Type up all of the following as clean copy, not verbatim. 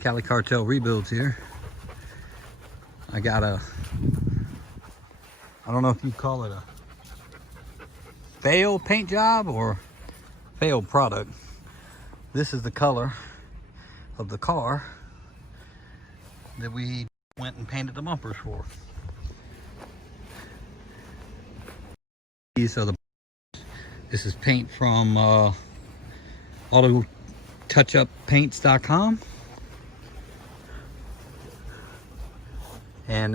Cali Cartel Rebuilds here. I got I don't know if you call it a failed paint job or failed product. This is the color of the car that we went and painted the bumpers for. These are this is paint from AutoTouchUpPaints.com. And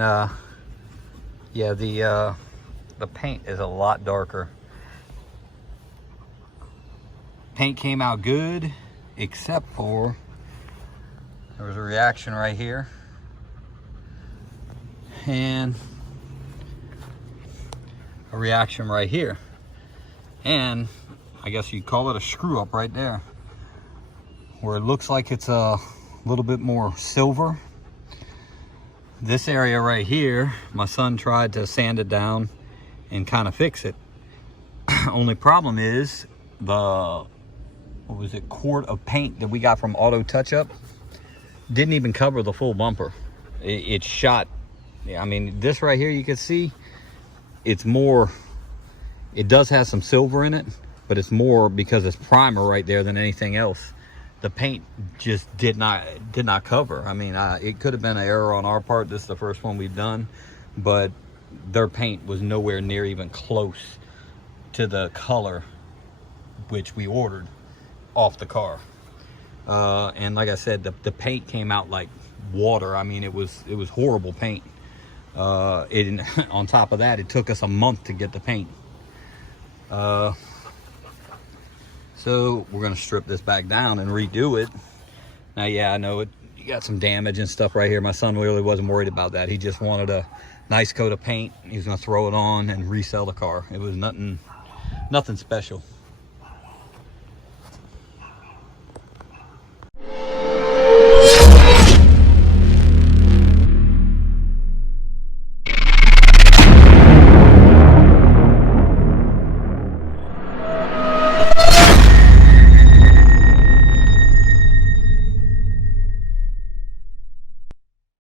yeah, the paint is a lot darker. Paint came out good, except for there was a reaction right here, and a reaction right here, and I guess you'd call it a screw up right there, where it looks like it's a little bit more silver. This area right here, my son tried to sand it down and kind of fix it. Only problem is the, what was it, quart of paint that we got from Auto Touch Up didn't even cover the full bumper. It shot. I mean, this right here, you can see it's more, it does have some silver in it, but it's more because it's primer right there than anything else. The paint just did not cover. I mean, it could have been an error on our part. This is the first one we've done, but their paint was nowhere near even close to the color which we ordered off the car. And like I said, the paint came out like water. I mean, it was horrible paint. On top of that, it took us a month to get the paint. So we're gonna strip this back down and redo it. Now, yeah, I know you got some damage and stuff right here. My son really wasn't worried about that. He just wanted a nice coat of paint. He was gonna throw it on and resell the car. It was nothing special.